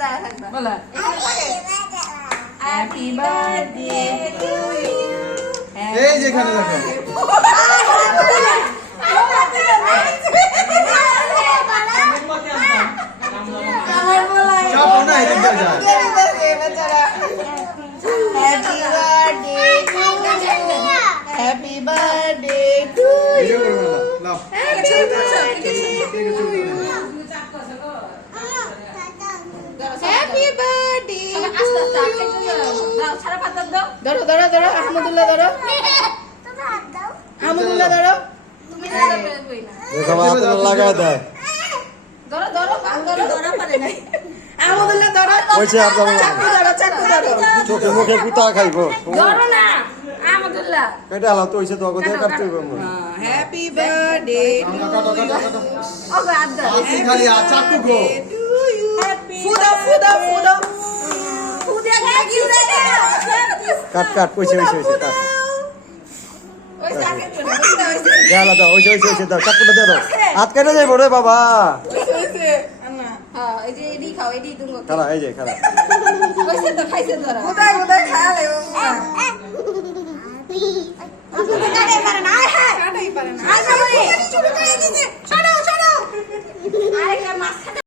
দাঁড়া থাকবা বলা হ্যাপি বার্থডে টু ইউ এই যেখানে দেখো চাপ না এদিকে যা হ্যাপি বার্থডে টু ভিডিও করব না লাও হ্যাপি বার্থডে ধরো ধরো ধরো আহমদুল্লাহ ধরো আহমদুল্লাহ ধরো দেখো হাতে লাগায় দেয় ধরো ধরো ধরো ধরো পারে না আহমদুল্লাহ ধরো কইছে আপনারা চাকু ধরো চাকু ধরো চোখে মুখে পিতা খাইবো ধরো না আহমদুল্লাহ কেটে আলো তো হইছে তো ওকে কাটতে হইব হ্যাপি বার্থডে কাটো কাটো কাটো ওগো আদা আসি খালি চাকু গো ফুদা ফুদা ফুদা ফুদা লাগি রে কাট কাট কইছে হইছে হইছে কাট ওই সাকে তো না দেয়ালা দাও হইছে হইছে হইছে দাও চাকুটা দিয়ে দাও হাত কেটে যাইবো রে বাবা হইছে আন্না হ্যাঁ এই যে এডি খাও এডি দুঙ্গ খালা এই যে খালা হইছে তো খাইছে ধরা কোথায় কোথায় খায়া লাগবে কাটে পারে না হ্যাঁ কাটাই পারে না আয় সামনে ছোট করে দিতে ছাড়ো ছাড়ো আরে কে মাছ